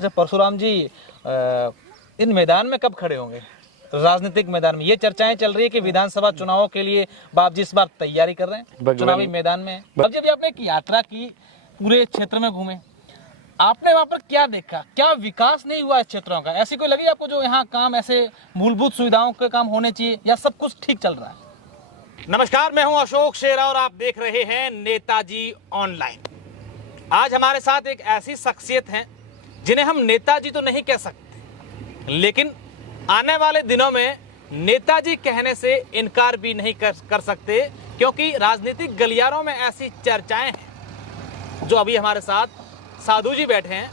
अच्छा परशुराम जी, इन मैदान में कब खड़े होंगे? राजनीतिक मैदान में ये चर्चाएं चल रही है कि विधानसभा चुनावों के लिए बाप जी इस बार तैयारी कर रहे हैं, चुनावी मैदान में। अब जब आपने एक यात्रा की, पूरे क्षेत्र में घूमे, आपने वहाँ पर क्या देखा? क्या विकास नहीं हुआ इस क्षेत्रों का? ऐसी कोई लगी आपको जो यहाँ काम ऐसे मूलभूत सुविधाओं के काम होने चाहिए, या सब कुछ ठीक चल रहा है? नमस्कार, मैं हूँ अशोक शेरा और आप देख रहे हैं नेताजी ऑनलाइन। आज हमारे साथ एक ऐसी शख्सियत है जिन्हें हम नेताजी तो नहीं कह सकते, लेकिन आने वाले दिनों में नेताजी कहने से इनकार भी नहीं कर सकते, क्योंकि राजनीतिक गलियारों में ऐसी चर्चाएं हैं। जो अभी हमारे साथ साधु जी बैठे हैं,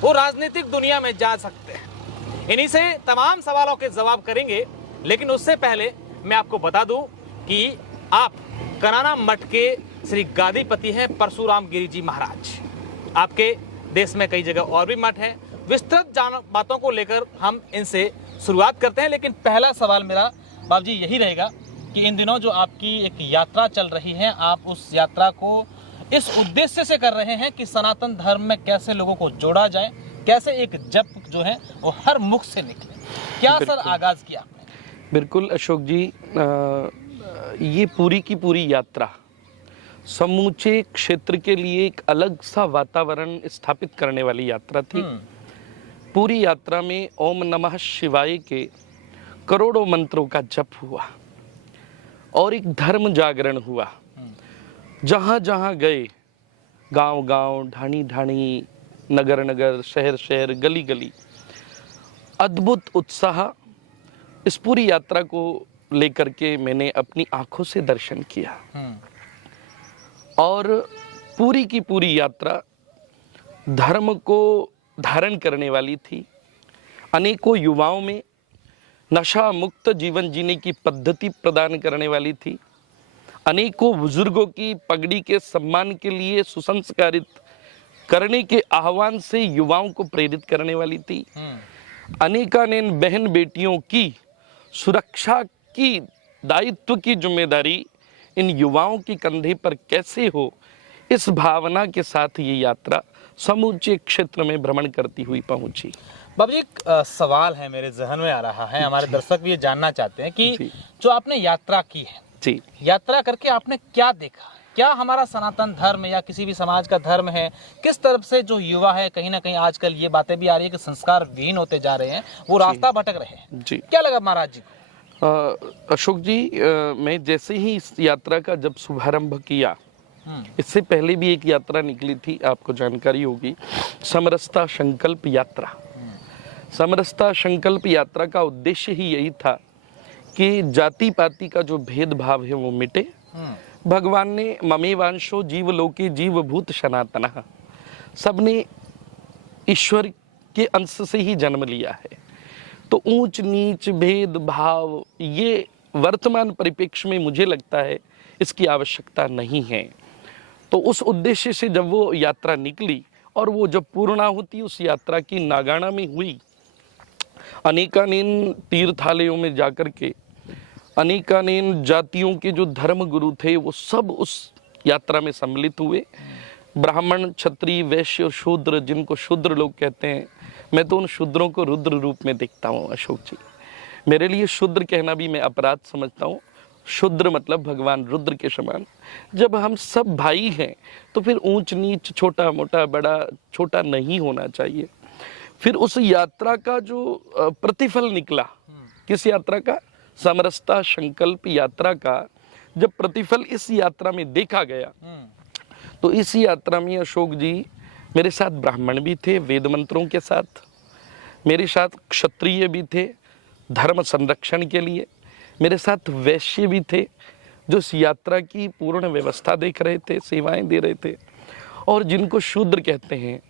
वो राजनीतिक दुनिया में जा सकते हैं। इन्हीं से तमाम सवालों के जवाब करेंगे, लेकिन उससे पहले मैं आपको बता दूं कि आप कनाना मठ के श्री गादीपति हैं परशुराम गिरी जी महाराज। आपके देश में कई जगह और भी मठ हैं। विस्तृत बातों को लेकर हम इनसे शुरुआत करते हैं, लेकिन पहला सवाल मेरा बाबू जी यही रहेगा कि इन दिनों जो आपकी एक यात्रा चल रही है, आप उस यात्रा को इस उद्देश्य से कर रहे हैं कि सनातन धर्म में कैसे लोगों को जोड़ा जाए, कैसे एक जप जो है वो हर मुख से निकले। क्या सर आगाज किया आपने? बिल्कुल अशोक जी, ये पूरी की पूरी यात्रा समूचे क्षेत्र के लिए एक अलग सा वातावरण स्थापित करने वाली यात्रा थी। पूरी यात्रा में ओम नमः शिवाय के करोड़ों मंत्रों का जप हुआ और एक धर्म जागरण हुआ। जहां जहां गए, गांव गांव, ढाणी ढाणी, नगर नगर, शहर शहर, गली गली, अद्भुत उत्साह इस पूरी यात्रा को लेकर के मैंने अपनी आंखों से दर्शन किया। और पूरी की पूरी यात्रा धर्म को धारण करने वाली थी। अनेकों युवाओं में नशा मुक्त जीवन जीने की पद्धति प्रदान करने वाली थी। अनेकों बुजुर्गों की पगड़ी के सम्मान के लिए सुसंस्कारित करने के आह्वान से युवाओं को प्रेरित करने वाली थी। अनेकानेक बहन बेटियों की सुरक्षा की दायित्व की जिम्मेदारी इन युवाओं के कंधे पर कैसे हो, इस भावना के साथ ये यात्रा समूचे क्षेत्र में भ्रमण करती हुई पहुंची। बाबू जी, एक सवाल है मेरे जहन में आ रहा है, हमारे दर्शक भी ये जानना चाहते हैं कि जो आपने यात्रा की है जी, यात्रा करके आपने क्या देखा? क्या हमारा सनातन धर्म या किसी भी समाज का धर्म है, किस तरफ से जो युवा है, कहीं ना कहीं आजकल ये बातें भी आ रही है कि संस्कार विहीन होते जा रहे हैं, वो रास्ता भटक रहे हैं जी। क्या लगा महाराज जी को? अशोक जी, मैं जैसे ही इस यात्रा का जब शुभारंभ किया, इससे पहले भी एक यात्रा निकली थी, आपको जानकारी होगी, समरसता संकल्प यात्रा। समरसता संकल्प यात्रा का उद्देश्य ही यही था कि जाति पाति का जो भेदभाव है वो मिटे। भगवान ने ममेवांशो जीव लोके जीव भूत सनातनः, सबने ईश्वर के अंश से ही जन्म लिया है। तो ऊंच नीच भेदभाव ये वर्तमान परिप्रेक्ष्य में मुझे लगता है इसकी आवश्यकता नहीं है। तो उस उद्देश्य से जब वो यात्रा निकली और वो जब पूर्णाहुति उस यात्रा की नागाना में हुई, अनेकानेक तीर्थालयों में जाकर के अनेकानेक जातियों के जो धर्म गुरु थे वो सब उस यात्रा में सम्मिलित हुए। ब्राह्मण, क्षत्रिय, वैश्य, शूद्र, जिनको शूद्र लोग कहते हैं, मैं तो उन शूद्रों को रुद्र रूप में देखता हूँ अशोक जी। मेरे लिए शूद्र कहना भी मैं अपराध समझता हूँ। शूद्र मतलब भगवान रुद्र के समान। जब हम सब भाई हैं तो फिर ऊंच नीच, छोटा मोटा, बड़ा छोटा नहीं होना चाहिए। फिर उस यात्रा का जो प्रतिफल निकला, किस यात्रा का? समरसता संकल्प यात्रा का जब प्रतिफल इस यात्रा में देखा गया, तो इस यात्रा में अशोक जी मेरे साथ ब्राह्मण भी थे वेद मंत्रों के साथ, मेरे साथ क्षत्रिय भी थे धर्म संरक्षण के लिए, मेरे साथ वैश्य भी थे जो इस यात्रा की पूर्ण व्यवस्था देख रहे थे, सेवाएं दे रहे थे, और जिनको शूद्र कहते हैं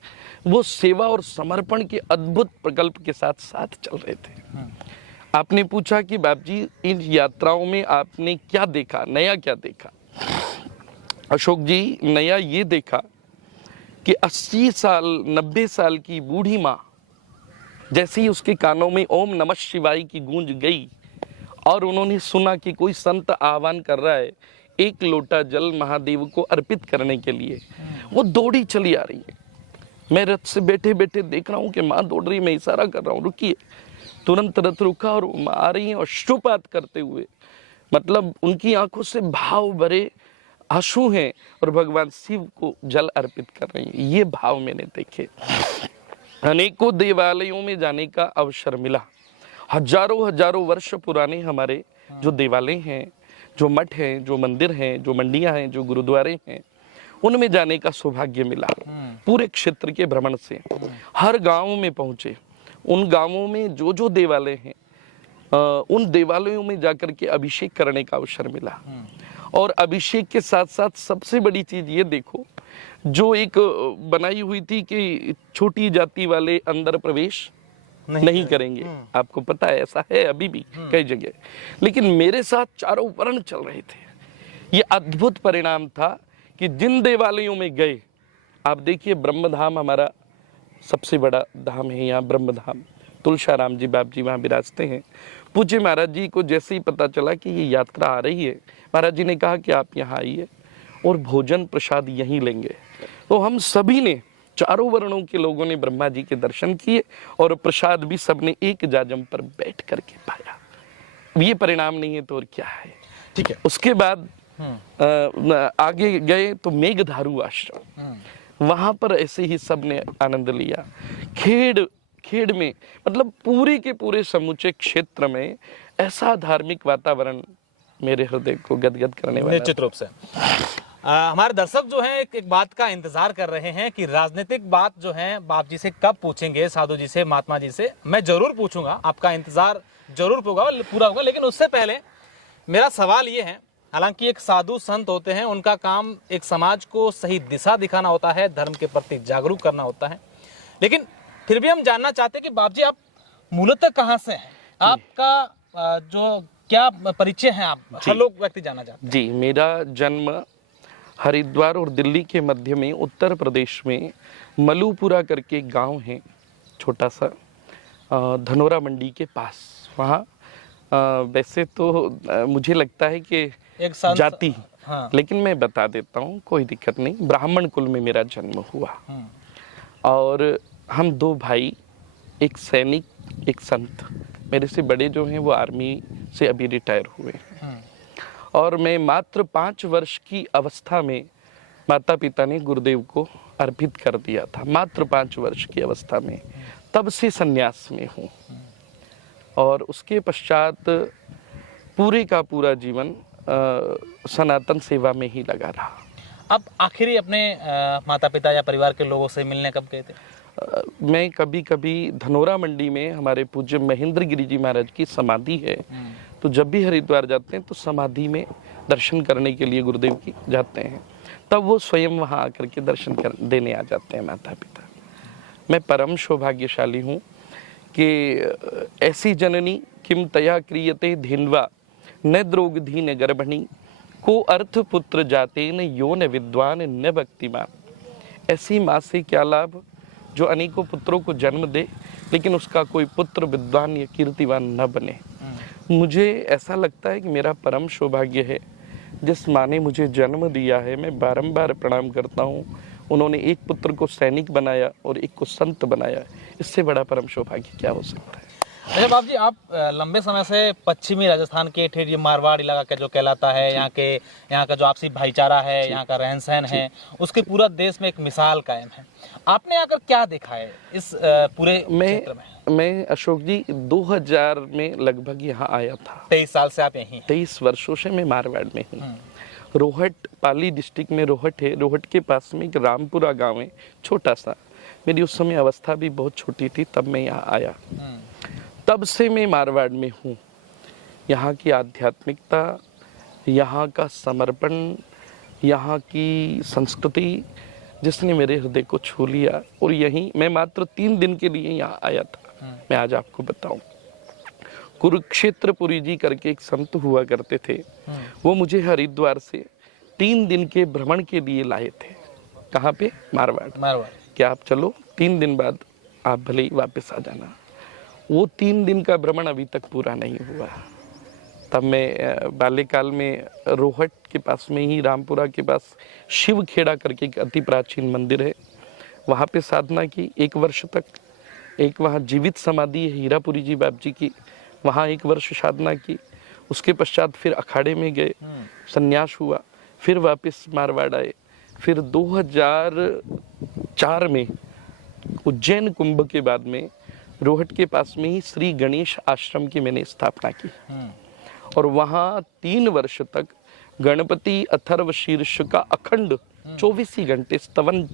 वो सेवा और समर्पण के अद्भुत प्रकल्प के साथ साथ चल रहे थे। आपने पूछा कि बाप जी इन यात्राओं में आपने क्या देखा, नया क्या देखा? अशोक जी, नया ये देखा कि 80 साल 90 साल की बूढ़ी माँ जैसे ही उसके कानों में ओम नमः शिवाय की गूंज गई और उन्होंने सुना कि कोई संत आह्वान कर रहा है एक लोटा जल महादेव को अर्पित करने के लिए, वो दौड़ी चली आ रही है। मैं रथ से बैठे बैठे देख रहा हूँ कि माँ दौड़ रही, मैं इशारा कर रहा हूँ रुकिए, तुरंत रथ रुका और माँ आ रही है अश्रुपात करते हुए, मतलब उनकी आंखों से भाव भरे आंसू हैं और भगवान शिव को जल अर्पित कर रही हैं। ये भाव मैंने देखे। अनेकों देवालयों में जाने का अवसर मिला। हजारों हजारों वर्ष पुराने हमारे जो देवालय हैं, जो मठ हैं, जो मंदिर हैं, जो मंडियां हैं, जो गुरुद्वारे हैं, उनमें जाने का सौभाग्य मिला। पूरे क्षेत्र के भ्रमण से हर गांव में पहुंचे। उन गांवों में जो जो देवालय हैं, उन देवालयों में जाकर के अभिषेक करने का अवसर मिला। और अभिषेक के साथ साथ सबसे बड़ी चीज ये देखो, जो एक बनाई हुई थी कि छोटी जाति वाले अंदर प्रवेश नहीं करेंगे, आपको पता है ऐसा है अभी भी कई जगह, लेकिन मेरे साथ चारों वर्ण चल रहे थे। ये अद्भुत परिणाम था कि जिन देवालयों में गए, आप देखिए ब्रह्मधाम हमारा सबसे बड़ा धाम है यहाँ, ब्रह्मधाम तुलसाराम जी बाप जी वहाँ विराजते हैं। पूज्य महाराज जी को जैसे ही पता चला कि ये यात्रा आ रही है, महाराज जी ने कहा कि आप यहाँ आइए और भोजन प्रसाद यहीं लेंगे। तो हम सभी ने, चारों वर्णों के लोगों ने ब्रह्मा जी के दर्शन किए और प्रसाद भी सबने एक जाजम पर बैठ करके पाया। ये परिणाम नहीं है तो और क्या है। ठीक है। उसके बाद आगे गए तो मेघधारू आश्रम, वहां पर ऐसे ही सबने आनंद लिया। खेड़ में, मतलब पूरे के पूरे समूचे क्षेत्र में ऐसा धार्मिक वातावरण मेरे हृदय को गदगद करने वाला। निश्चित रूप से हमारे दर्शक जो हैं एक बात का इंतजार कर रहे हैं कि राजनीतिक बात जो है बाप जी से कब पूछेंगे, साधु जी से, महात्मा जी से। मैं जरूर पूछूंगा, आपका इंतजार जरूर पूरा होगा। लेकिन उससे पहले मेरा सवाल ये है, हालांकि एक साधु संत होते हैं, उनका काम एक समाज को सही दिशा दिखाना होता है, धर्म के प्रति जागरूक करना होता है, लेकिन फिर भी हम जानना चाहते हैं कि बाप जी आप मूलतः कहाँ से हैं, आपका जो क्या परिचय है, आप हर लोग व्यक्ति जानना चाहते हैं। जी, मेरा जन्म हरिद्वार और दिल्ली के मध्य में उत्तर प्रदेश में मलूपुरा करके गांव है, छोटा सा, धनोरा मंडी के पास। वहाँ वैसे तो मुझे लगता है कि एक जाति, हाँ। लेकिन मैं बता देता हूँ, कोई दिक्कत नहीं। ब्राह्मण कुल में मेरा जन्म हुआ और हम दो भाई, एक सैनिक एक संत। मेरे से बड़े जो हैं वो आर्मी से अभी रिटायर हुए। और मैं मात्र 5 वर्ष की अवस्था में माता पिता ने गुरुदेव को अर्पित कर दिया था, मात्र 5 वर्ष की अवस्था में। तब से संन्यास में हूँ और उसके पश्चात पूरे का पूरा जीवन सनातन सेवा में ही लगा रहा। अब आखिरी अपने माता पिता या परिवार के लोगों से मिलने कब गए थे? मैं कभी कभी धनोरा मंडी में हमारे पूज्य महेंद्र गिरी जी महाराज की समाधि है, तो जब भी हरिद्वार जाते हैं तो समाधि में दर्शन करने के लिए गुरुदेव की जाते हैं, तब वो स्वयं वहाँ आकर के दर्शन देने आ जाते हैं माता पिता। मैं परम सौभाग्यशाली हूँ कि ऐसी जननी किम तया क्रियते धिन्वा न द्रोगधीन गर्भणी को अर्थ पुत्र जाते न यो न विद्वान न भक्तिमान। ऐसी माँ से क्या लाभ जो अनेकों पुत्रों को जन्म दे लेकिन उसका कोई पुत्र विद्वान या कीर्तिवान न बने। मुझे ऐसा लगता है कि मेरा परम सौभाग्य है जिस माँ ने मुझे जन्म दिया है। मैं बारंबार प्रणाम करता हूँ, उन्होंने एक पुत्र को सैनिक बनाया और एक को संत बनाया, इससे बड़ा परम सौभाग्य क्या हो सकता है। अच्छा बाप जी, आप लंबे समय से पश्चिमी राजस्थान के ठेठ ये मारवाड़ इलाका का जो कहलाता है, यहाँ का जो आपसी भाईचारा है, यहाँ का रहन सहन है, उसके पूरा देश में एक मिसाल कायम है। आपने आकर क्या देखा है इस पूरे क्षेत्र में? मैं अशोक जी 2000 में लगभग यहाँ आया था। 23 साल से आप यहीं हैं? 23 वर्षों से मैं मारवाड़ में हूँ। रोहट, पाली डिस्ट्रिक्ट में रोहट है, रोहट के पास में एक रामपुरा गाँव है, छोटा सा। मेरी उस समय अवस्था भी बहुत छोटी थी, तब मैं यहाँ आया। तब से मैं मारवाड़ में हूँ। यहाँ की आध्यात्मिकता, यहाँ का समर्पण, यहाँ की संस्कृति जिसने मेरे हृदय को छू लिया। और यहीं मैं मात्र 3 दिन के लिए यहाँ आया था। मैं आज आपको बताऊं, कुरुक्षेत्रपुरी जी करके एक संत हुआ करते थे, वो मुझे हरिद्वार से 3 दिन के भ्रमण के लिए लाए थे। कहाँ पे? मारवाड़। क्या आप चलो, 3 दिन बाद आप भले ही वापस आ जाना। वो 3 दिन का भ्रमण अभी तक पूरा नहीं हुआ। तब मैं बाल्यकाल में रोहट के पास में ही रामपुरा के पास शिव खेड़ा करके एक अति प्राचीन मंदिर है, वहाँ पे साधना की 1 वर्ष तक। एक वहाँ जीवित समाधि है हीरापुरी जी बाप जी की, वहाँ 1 वर्ष साधना की। उसके पश्चात फिर अखाड़े में गए, संन्यास हुआ, फिर वापस मारवाड़ आए। फिर 2004 में उज्जैन कुंभ के बाद में रोहट के पास में ही श्री गणेश आश्रम की मैंने स्थापना की और वहाँ 3 वर्ष तक गणपति अथर्व शीर्ष का अखंड 24 ही घंटे स्तवन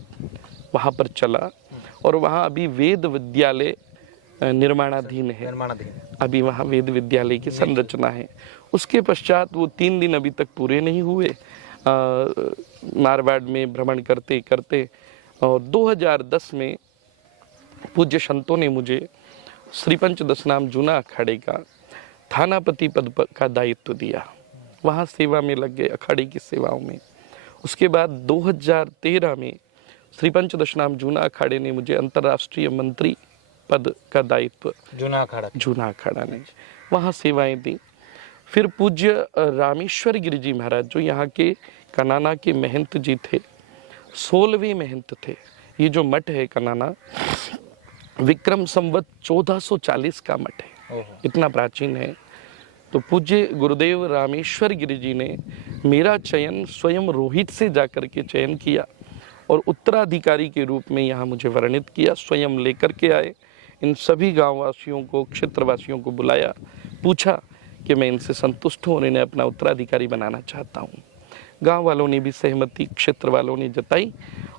वहाँ पर चला। और वहाँ अभी वेद विद्यालय निर्माणाधीन है, अभी वहाँ वेद विद्यालय की संरचना है। उसके पश्चात वो 3 दिन अभी तक पूरे नहीं हुए, मारवाड़ में भ्रमण करते करते, और 2010 में पूज्य संतों ने मुझे श्री पंचदश नाम जूना अखाड़े का थानापति पद का दायित्व दिया। वहाँ सेवा में लग गए, अखाड़े की सेवाओं में। उसके बाद 2013 में श्री पंचदश नाम जूना अखाड़े ने मुझे अंतर्राष्ट्रीय मंत्री पद का दायित्व जूना अखाड़ा ने वहाँ सेवाएं दी। फिर पूज्य रामेश्वर गिरि जी महाराज जो यहाँ के कनाना के महंत जी थे, 16वें महंत थे। ये जो मठ है कनाना, विक्रम संवत 1440 का मठ है, इतना प्राचीन है। तो पूज्य गुरुदेव रामेश्वर गिरि जी ने मेरा चयन स्वयं रोहित से जाकर के चयन किया और उत्तराधिकारी के रूप में यहाँ मुझे वर्णित किया। स्वयं लेकर के आए, इन सभी गांववासियों को, क्षेत्रवासियों को बुलाया, पूछा कि मैं इनसे संतुष्ट हूँ और इन्हें अपना उत्तराधिकारी बनाना चाहता हूँ। गांव वालों ने भी सहमति, क्षेत्र वालों ने जताई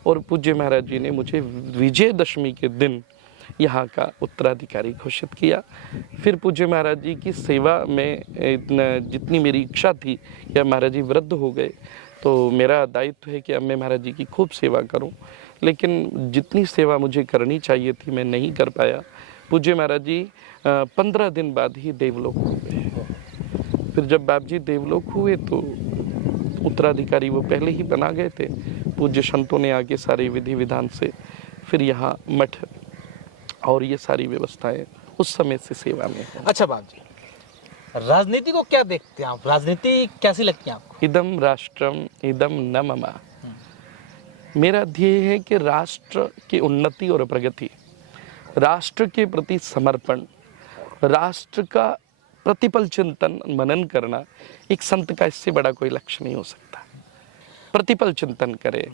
और पूज्य महाराज जी ने मुझे विजयदशमी के दिन यहाँ का उत्तराधिकारी घोषित किया। फिर पूज्य महाराज जी की सेवा में जितनी मेरी इच्छा थी या महाराज जी वृद्ध हो गए तो मेरा दायित्व है कि अब मैं महाराज जी की खूब सेवा करूं, लेकिन जितनी सेवा मुझे करनी चाहिए थी मैं नहीं कर पाया। पूज्य महाराज जी 15 दिन बाद ही देवलोक हो गए। फिर जब बाप जी देवलोक हुए तो उत्तराधिकारी वो पहले ही बना गए थे। पूज्य संतों ने आगे सारे विधि विधान से फिर यहाँ मठ और ये सारी व्यवस्थाएं उस समय से सेवा में है। अच्छा बाप जी, राजनीति को क्या देखते हैं आप? राजनीति कैसी लगती है आपको? इदम राष्ट्रम इदम न मम। मेरा ध्येय है कि राष्ट्र की उन्नति और प्रगति, राष्ट्र के प्रति समर्पण, राष्ट्र का प्रतिपल चिंतन मनन करना। एक संत का इससे बड़ा कोई लक्ष्य नहीं हो सकता। प्रतिपल चिंतन करे,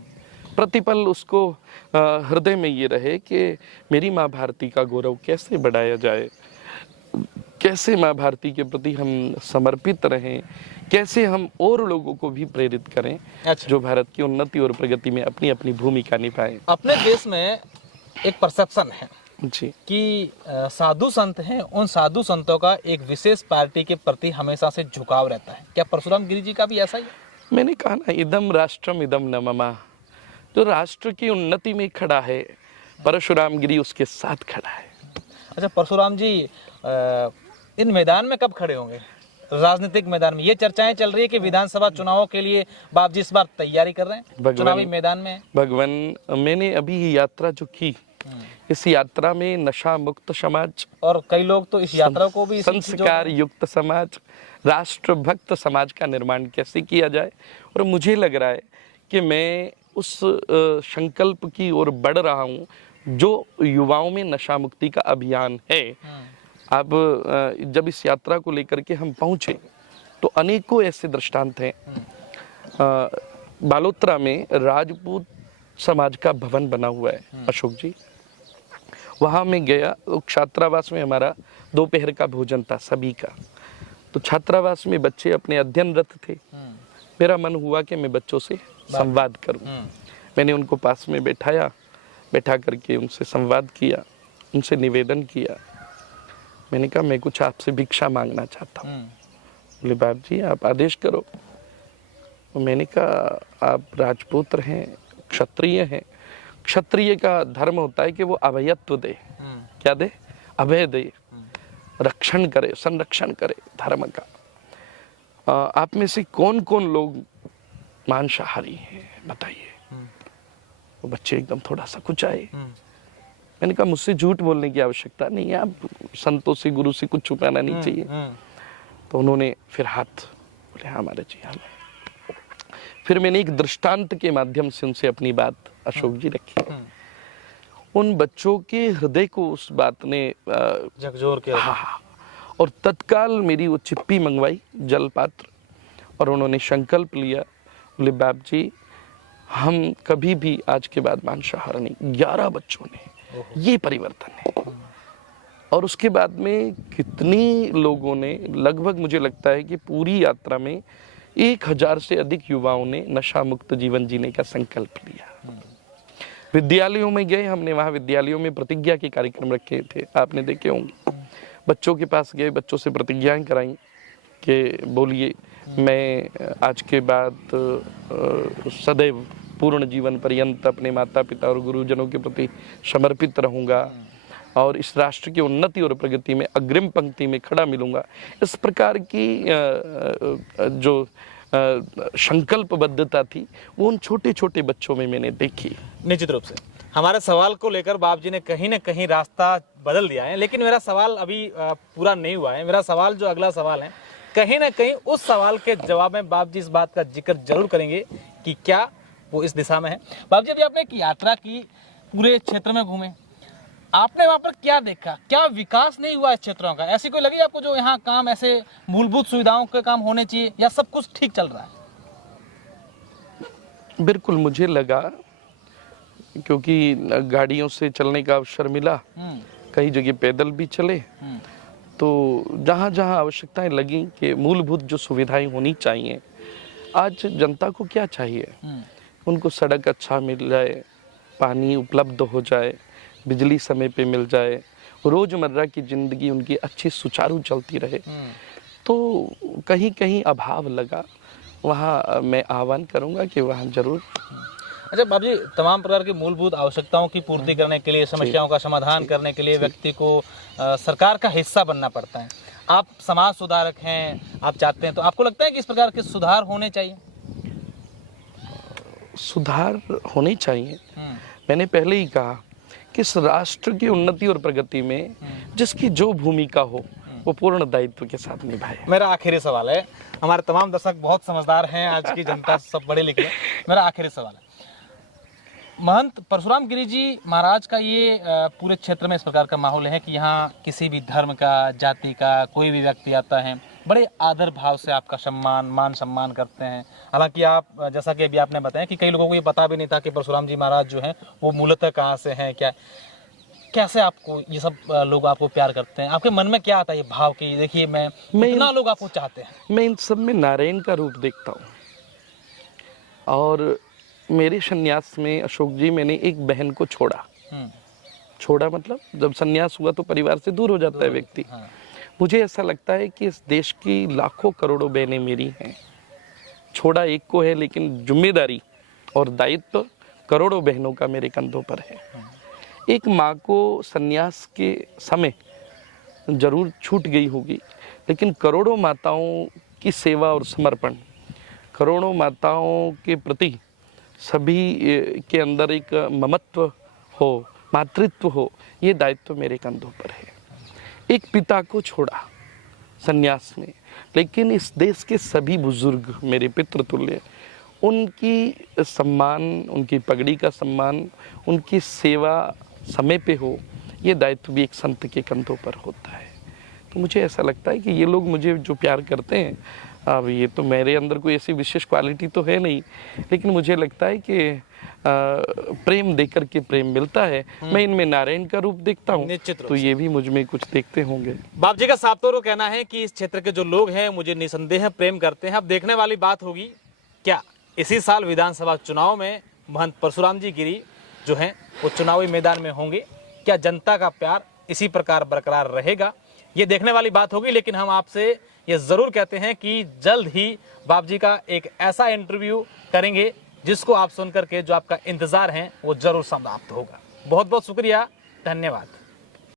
प्रतिपल उसको हृदय में ये रहे कि मेरी माँ भारती का गौरव कैसे बढ़ाया जाए, कैसे माँ भारती के प्रति हम समर्पित रहें, कैसे हम और लोगों को भी प्रेरित करें। अच्छा। जो भारत की उन्नति और प्रगति में अपनी अपनी भूमिका निभाएं। अपने देश में एक परसेप्शन है जी कि साधु संत हैं, उन साधु संतों का एक विशेष पार्टी के प्रति हमेशा से झुकाव रहता है। क्या परशुराम गिरि जी का भी ऐसा ही है? मैंने कहा ना, इदम राष्ट्रम इदम न मम। जो राष्ट्र की उन्नति में खड़ा है, परशुराम गिरि उसके साथ खड़ा है। अच्छा परशुराम जी, इन मैदान में कब खड़े होंगे? राजनीतिक मैदान में ये चर्चाएं चल रही है कि विधानसभा चुनावों के लिए बाप जी इस बार तैयारी कर रहे हैं, चुनावी मैदान में। भगवान, मैंने अभी ये यात्रा जो की, इस यात्रा में नशा मुक्त समाज, और कई लोग तो इस यात्रा को भी संस्कार युक्त समाज, राष्ट्र भक्त समाज का निर्माण कैसे किया जाए। और मुझे लग रहा है कि मैं उस संकल्प की ओर बढ़ रहा हूँ जो युवाओं में नशा मुक्ति का अभियान है। अब जब इस यात्रा को लेकर के हम पहुंचे तो अनेकों ऐसे दृष्टांत हैं। बालोतरा में राजपूत समाज का भवन बना हुआ है अशोक जी, वहाँ मैं गया। तो छात्रावास में हमारा दोपहर का भोजन था सभी का। तो छात्रावास में बच्चे अपने अध्ययनरत थे। मेरा मन हुआ कि मैं बच्चों से संवाद करूं। मैंने उनको पास में बैठा करके उनसे संवाद किया, उनसे निवेदन किया। मैंने कहा मैं कुछ आपसे भिक्षा मांगना चाहता हूँ। बोले बाप जी आप आदेश करो। तो मैंने कहा आप राजपुत्र हैं, क्षत्रिय हैं, क्षत्रिय का धर्म होता है कि वो अभयत्व दे। क्या दे? अभय दे, रक्षण करे, संरक्षण करे धर्म का। आप में से कौन कौन लोग मांसाहारी हैं बताइए। वो बच्चे एकदम थोड़ा सा कुछ आए। मैंने कहा मुझसे झूठ बोलने की आवश्यकता नहीं है, आप संतों से गुरु से कुछ छुपाना नहीं चाहिए। तो उन्होंने फिर हाथ बोले हाँ हमारे जी हाँ। फिर मैंने एक दृष्टांत के माध्यम से उनसे अपनी बात अशोक जी रखी। उन बच्चों के हृदय को उस बात ने झकझोर के हाँ, और तत्काल मेरी वो चिप्पी मंगवाई जल पात्र, और उन्होंने संकल्प लिया, बोले बाप जी हम कभी भी आज के बाद मांसाहार नहीं। 11 बच्चों ने, ये परिवर्तन है। और उसके बाद में कितनी लोगों ने, लगभग मुझे लगता है कि पूरी यात्रा में 1000 से अधिक युवाओं ने नशा मुक्त जीवन जीने का संकल्प लिया। विद्यालयों में गए, हमने वहाँ विद्यालयों में प्रतिज्ञा के कार्यक्रम रखे थे, आपने देखे होंगे। बच्चों के पास गए, बच्चों से प्रतिज्ञाएं कराई कि बोलिए मैं आज के बाद सदैव पूर्ण जीवन पर्यंत अपने माता पिता और गुरुजनों के प्रति समर्पित रहूंगा और इस राष्ट्र की उन्नति और प्रगति में अग्रिम पंक्ति में खड़ा मिलूंगा। इस प्रकार की जो संकल्पबद्धता थी वो उन छोटे छोटे बच्चों में मैंने देखी। निश्चित रूप से हमारे सवाल को लेकर बाप जी ने कहीं ना कहीं रास्ता बदल दिया है, लेकिन मेरा सवाल अभी पूरा नहीं हुआ है। मेरा सवाल जो अगला सवाल है, कहीं ना कहीं उस सवाल के जवाब में बाप जी इस बात का जिक्र जरूर करेंगे कि क्या वो इस दिशा में है। बाप जी अभी आपने एक यात्रा की, पूरे क्षेत्र में घूमे, आपने वहां पर क्या देखा? क्या विकास नहीं हुआ इस क्षेत्रों का? ऐसी कोई लगी आपको जो यहाँ काम ऐसे मूलभूत सुविधाओं के काम होने चाहिए, या सब कुछ ठीक चल रहा है? बिल्कुल मुझे लगा, क्योंकि गाड़ियों से चलने का अवसर मिला, कई जगह पैदल भी चले, तो जहाँ जहाँ आवश्यकताएं लगी कि मूलभूत जो सुविधाएं होनी चाहिए, आज जनता को क्या चाहिए? उनको सड़क अच्छा मिल जाए, पानी उपलब्ध हो जाए, बिजली समय पे मिल जाए, रोजमर्रा की जिंदगी उनकी अच्छी सुचारू चलती रहे। तो कहीं कहीं अभाव लगा, वहाँ मैं आह्वान करूँगा कि वहाँ जरूर। अच्छा बाबू जी, तमाम प्रकार की मूलभूत आवश्यकताओं की पूर्ति करने के लिए, समस्याओं का समाधान करने के लिए व्यक्ति को सरकार का हिस्सा बनना पड़ता है। आप समाज सुधारक हैं, आप चाहते हैं, तो आपको लगता है कि इस प्रकार के सुधार होने चाहिए? सुधार होने चाहिए। मैंने पहले ही कहा कि इस राष्ट्र की उन्नति और प्रगति में जिसकी जो भूमिका हो वो पूर्ण दायित्व के साथ निभाए। मेरा आखिरी सवाल है, हमारे तमाम दर्शक बहुत समझदार हैं, आज की जनता सब पढ़े लिखे हैं। मेरा आखिरी सवाल है, महंत परशुराम गिरी जी महाराज का ये पूरे क्षेत्र में इस प्रकार का माहौल है कि यहाँ किसी भी धर्म का, जाति का कोई भी व्यक्ति आता है, बड़े आदर भाव से आपका मान सम्मान करते हैं। हालांकि आप, जैसा कि अभी आपने बताया कि कई लोगों को ये पता भी नहीं था कि परशुराम जी महाराज जो हैं वो मूलतः कहाँ से हैं, क्या कैसे आपको ये सब लोग आपको प्यार करते हैं? आपके मन में क्या आता है ये भाव कि देखिए मैं इतना लोग आपको चाहते हैं? मैं इन सब में नारायण का रूप देखता हूँ। और मेरे संन्यास में अशोक जी, मैंने एक बहन को छोड़ा। छोड़ा मतलब जब संन्यास हुआ तो परिवार से दूर हो जाता है व्यक्ति। मुझे ऐसा लगता है कि इस देश की लाखों करोड़ों बहनें मेरी हैं। छोड़ा एक को है, लेकिन जिम्मेदारी और दायित्व करोड़ों बहनों का मेरे कंधों पर है। एक माँ को संन्यास के समय जरूर छूट गई होगी, लेकिन करोड़ों माताओं की सेवा और समर्पण, करोड़ों माताओं के प्रति सभी के अंदर एक ममत्व हो, मातृत्व हो, ये दायित्व मेरे कंधों पर है। एक पिता को छोड़ा संन्यास में, लेकिन इस देश के सभी बुजुर्ग मेरे पितृतुल्य, उनकी सम्मान, उनकी पगड़ी का सम्मान, उनकी सेवा समय पे हो, ये दायित्व भी एक संत के कंधों पर होता है। तो मुझे ऐसा लगता है कि ये लोग मुझे जो प्यार करते हैं, अब ये तो मेरे अंदर कोई ऐसी विशेष क्वालिटी तो है नहीं, लेकिन मुझे लगता है कि प्रेम देकर के प्रेम मिलता है। मैं इनमें नारायण का रूप देखता हूँ, तो ये भी मुझ में कुछ देखते होंगे। बाप जी का साफ तौर पर कहना है कि इस क्षेत्र के जो लोग हैं मुझे निसंदेह प्रेम करते हैं। अब देखने वाली बात होगी क्या इसी साल विधानसभा चुनाव में महंत परशुराम जी गिरी जो हैं वो चुनावी मैदान में होंगे? क्या जनता का प्यार इसी प्रकार बरकरार रहेगा? ये देखने वाली बात होगी। लेकिन हम आपसे ये जरूर कहते हैं कि जल्द ही बाप जी का एक ऐसा इंटरव्यू करेंगे जिसको आप सुनकर के जो आपका इंतजार है वो जरूर समाप्त होगा। बहुत बहुत शुक्रिया, धन्यवाद।